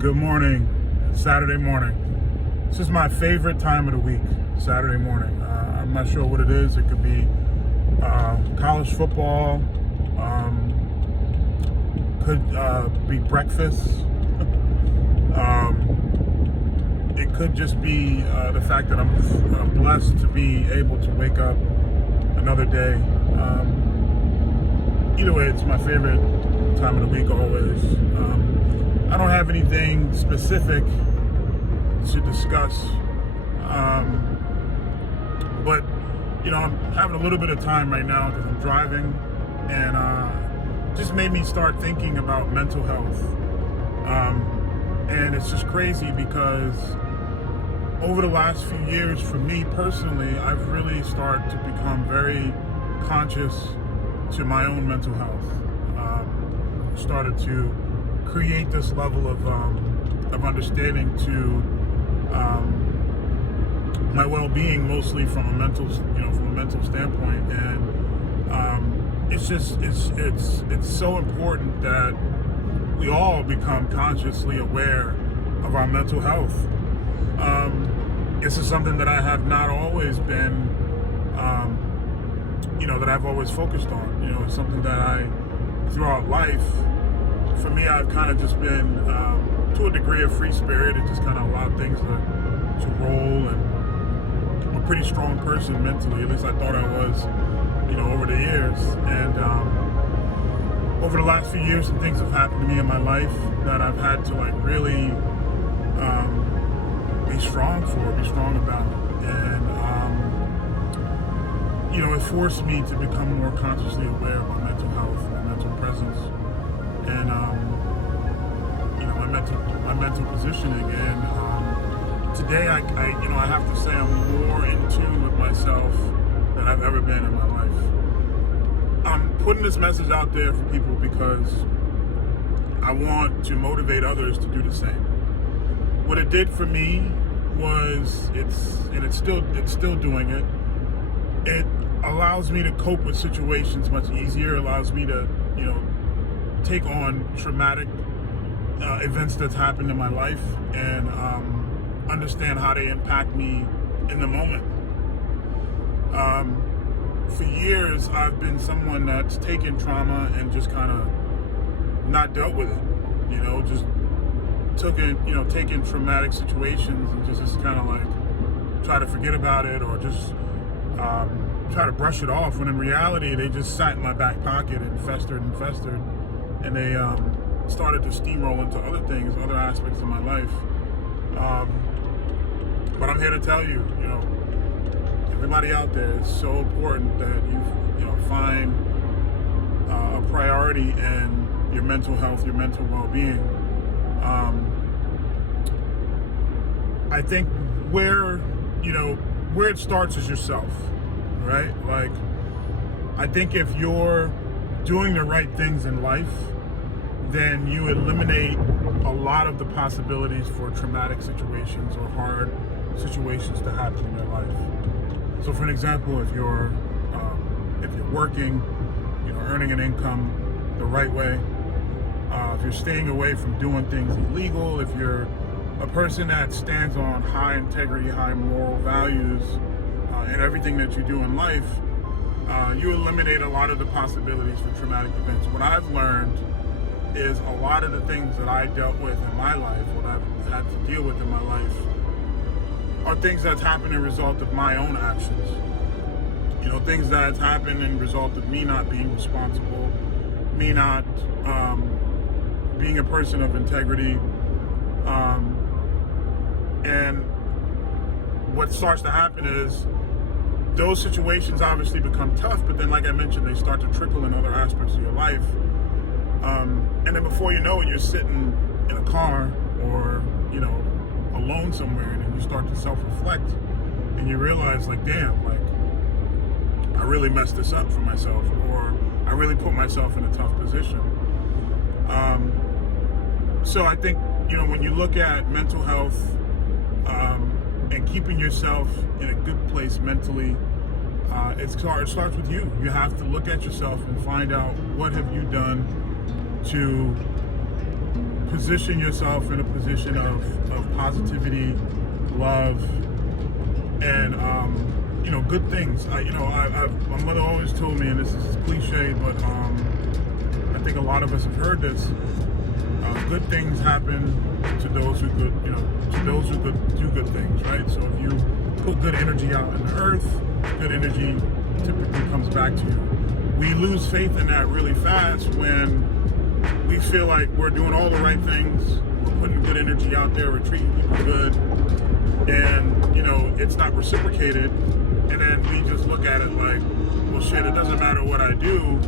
Good morning, Saturday morning. This is my favorite time of the week, Saturday morning. I'm not sure what it is. It could be college football, could be breakfast. It could just be the fact that I'm blessed to be able to wake up another day. Either way, it's my favorite time of the week always. I don't have anything specific to discuss, but I'm having a little bit of time right now because I'm driving, and just made me start thinking about mental health. And it's just crazy because over the last few years, for me personally, I've really started to become very conscious to my own mental health. Started to create this level of understanding to my well-being, mostly from a mental standpoint, and it's so important that we all become consciously aware of our mental health. This is something that I have not always been, that I've always focused on. It's something that throughout life, for me, I've kind of just been, to a degree, a free spirit, and just kind of allowed things to roll. And I'm a pretty strong person mentally, at least I thought I was, over the years. And over the last few years, some things have happened to me in my life that I've had to really be strong about. And it forced me to become more consciously aware of my mental health, my mental presence, and my mental positioning. And today, I have to say I'm more in tune with myself than I've ever been in my life. I'm putting this message out there for people because I want to motivate others to do the same. What it did for me was it's still doing it. It allows me to cope with situations much easier. It allows me to take on traumatic events that's happened in my life and understand how they impact me in the moment. For years, I've been someone that's taken trauma and just kind of not dealt with it. Just taking traumatic situations and just kind of try to forget about it, or just try to brush it off, when in reality they just sat in my back pocket and festered, and they started to steamroll into other things, other aspects of my life. But I'm here to tell you, everybody out there, it's so important that you find a priority in your mental health, your mental well-being. I think where it starts is yourself, right? I think if you're doing the right things in life, then you eliminate a lot of the possibilities for traumatic situations or hard situations to happen in your life. So for an example, if you're working, earning an income the right way, if you're staying away from doing things illegal, if you're a person that stands on high integrity, high moral values in everything that you do in life, you eliminate a lot of the possibilities for traumatic events. What I've learned is a lot of the things that I dealt with in my life, what I've had to deal with in my life, are things that's happened as a result of my own actions. Things that's happened in result of me not being responsible, me not being a person of integrity. And what starts to happen is those situations obviously become tough, but then, like I mentioned, they start to trickle in other aspects of your life. And then before you know it, you're sitting in a car or, alone somewhere, and then you start to self-reflect and you realize, damn, I really messed this up for myself, or I really put myself in a tough position. So I think, when you look at mental health, and keeping yourself in a good place mentally, it starts with you. You have to look at yourself and find out, what have you done to position yourself in a position of positivity, love, and good things. My mother always told me, and this is cliche, but I think a lot of us have heard this. Good things happen to those who do good things, right? So if you put good energy out in the earth, good energy typically comes back to you. We lose faith in that really fast when we feel like we're doing all the right things, we're putting good energy out there, we're treating people good, and it's not reciprocated, and then we just look at it like, well, shit, it doesn't matter what I do,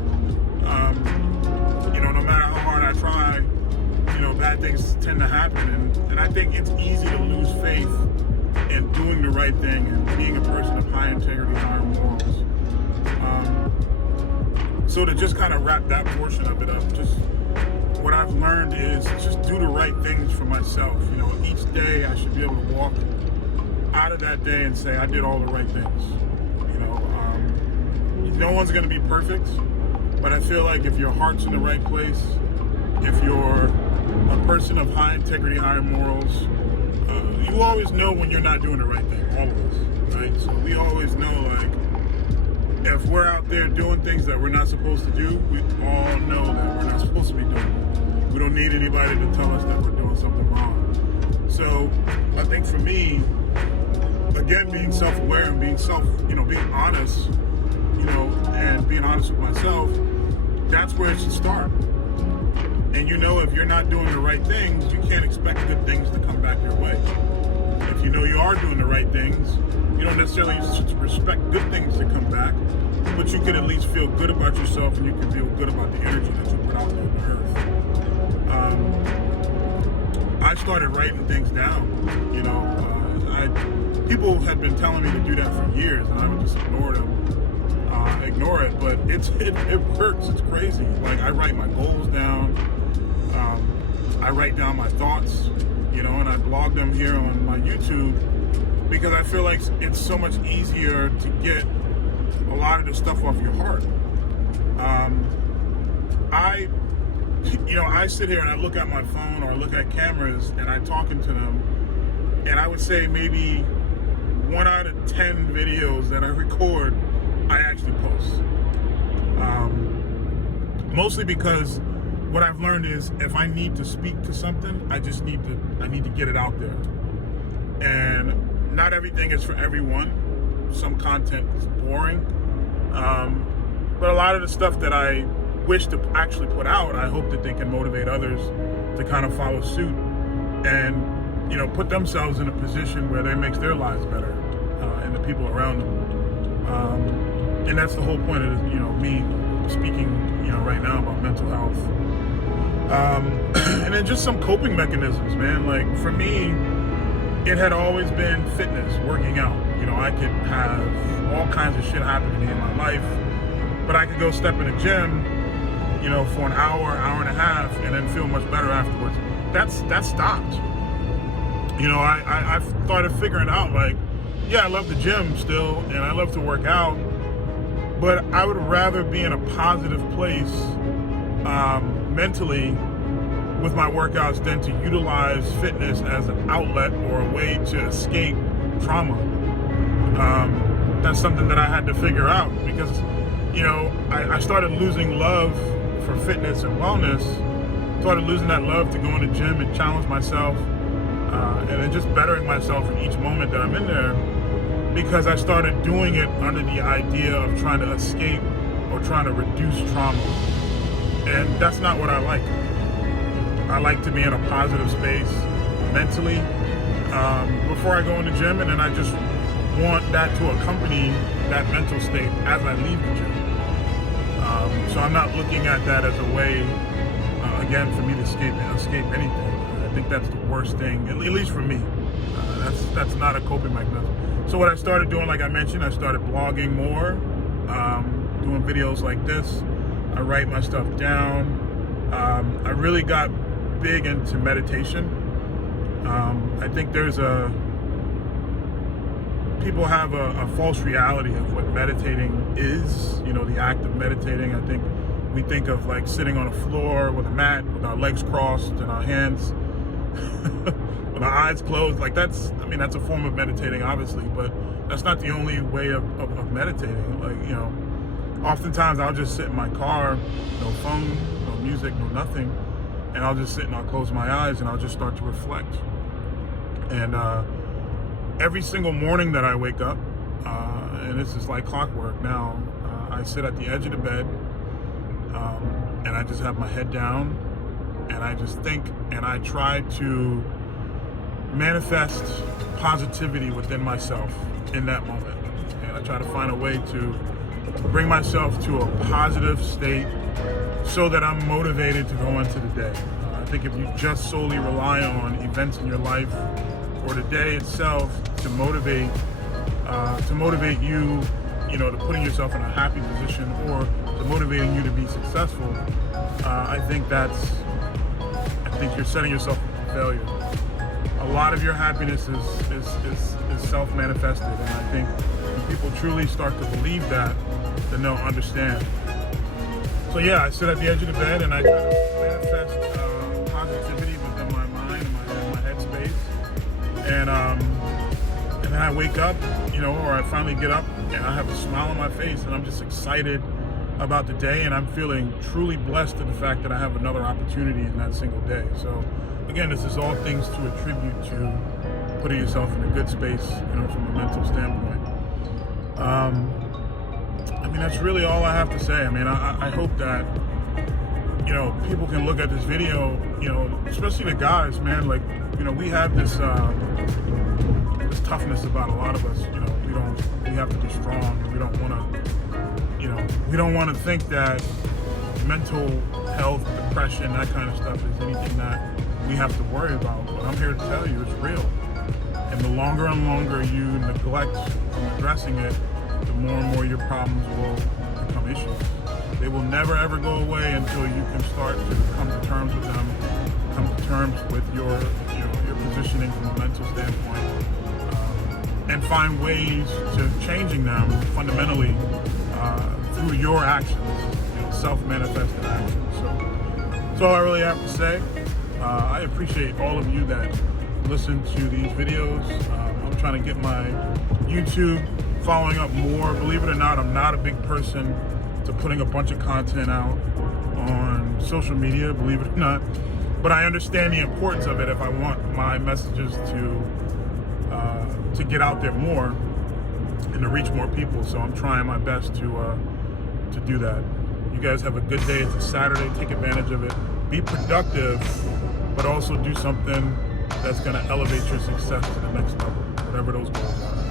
no matter how hard I try, bad things tend to happen, and I think it's easy to lose faith in doing the right thing and being a person of high integrity, high morals. So to just kind of wrap that portion of it up, just what I've learned is just do the right things for myself. Each day I should be able to walk out of that day and say I did all the right things. No one's going to be perfect, but I feel like if your heart's in the right place, if you're a person of high integrity, high morals, you always know when you're not doing the right thing, all of us, right? So we always know, like, if we're out there doing things that we're not supposed to do, we all know that we're not supposed to be doing it. We don't need anybody to tell us that we're doing something wrong. So I think for me, again, being self-aware and being being honest, and being honest with myself, that's where it should start. And if you're not doing the right things, you can't expect good things to come back your way. If you are doing the right things, you don't necessarily expect good things to come back, but you can at least feel good about yourself, and you can feel good about the energy that you put out there in the earth. I started writing things down. People had been telling me to do that for years, and I would just ignore it, but it works. It's crazy. Like, I write my goals down, I write down my thoughts, and I blog them here on my YouTube, because I feel like it's so much easier to get a lot of the stuff off your heart. I sit here and I look at my phone or look at cameras and I talk into them, and I would say maybe 1 out of 10 videos that I record, I actually post. Mostly because what I've learned is if I need to speak to something, I need to get it out there. And not everything is for everyone. Some content is boring. But a lot of the stuff that I wish to actually put out, I hope that they can motivate others to kind of follow suit and, put themselves in a position where it makes their lives better, and the people around them. And that's the whole point of, me speaking, right now about mental health. And then just some coping mechanisms, man. Like, for me, it had always been fitness, working out. I could have all kinds of shit happen to me in my life, but I could go step in a gym, for an hour and a half, and then feel much better afterwards. That stopped. I started figuring out, like, yeah, I love the gym still, and I love to work out, but I would rather be in a positive place mentally with my workouts than to utilize fitness as an outlet or a way to escape trauma. That's something that I had to figure out, because, I started losing love for fitness and wellness, started losing that love to go in the gym and challenge myself, and then just bettering myself in each moment that I'm in there, because I started doing it under the idea of trying to escape or trying to reduce trauma. And that's not what I like. I like to be in a positive space mentally before I go in the gym, and then I just want that to accompany that mental state as I leave the gym. So I'm not looking at that as a way, again, for me to escape anything. I think that's the worst thing, at least for me. That's not a coping mechanism. So what I started doing, like I mentioned, I started blogging more, doing videos like this. I write my stuff down. I really got big into meditation. I think people have a false reality of what meditating is, the act of meditating. I think we think of like sitting on a floor with a mat with our legs crossed and our hands with our eyes closed. Like that's a form of meditating, obviously, but that's not the only way of meditating. Like, you know, oftentimes I'll just sit in my car, no phone, no music, no nothing, and I'll just sit and I'll close my eyes and I'll just start to reflect. And every single morning that I wake up, and this is like clockwork now, I sit at the edge of the bed, and I just have my head down, and I just think, and I try to manifest positivity within myself in that moment. And I try to find a way to bring myself to a positive state so that I'm motivated to go into the day. I think if you just solely rely on events in your life or the day itself to motivate you, you know, to putting yourself in a happy position or to motivating you to be successful, I think you're setting yourself up for failure. A lot of your happiness is self-manifested, and I think when people truly start to believe that, then they'll understand. So yeah, I sit at the edge of the bed and I try to manifest positivity within my mind and my headspace, and then I wake up, you know, or I finally get up and I have a smile on my face and I'm just excited about the day, and I'm feeling truly blessed to the fact that I have another opportunity in that single day. So again, this is all things to attribute to putting yourself in a good space, you know, from a mental standpoint. I mean, that's really all I have to say. I mean, I hope that, you know, people can look at this video, you know, especially the guys, man. Like, you know, we have this this toughness about a lot of us. You know, we have to be strong. We don't want to, you know, we don't want to think that mental health, depression, that kind of stuff is anything that we have to worry about. But I'm here to tell you it's real. And the longer and longer you neglect addressing it, the more and more your problems will become issues. They will never ever go away until you can start to come to terms with them, come to terms with your positioning from a mental standpoint, and find ways to changing them fundamentally through your actions, you know, self-manifested actions. So that's all I really have to say. I appreciate all of you that listen to these videos. I'm trying to get my YouTube following up more. Believe it or not, I'm not a big person to putting a bunch of content out on social media, believe it or not. But I understand the importance of it if I want my messages to get out there more and to reach more people. So I'm trying my best to do that. You guys have a good day. It's a Saturday. Take advantage of it. Be productive, but also do something that's going to elevate your success to the next level, whatever those goals are.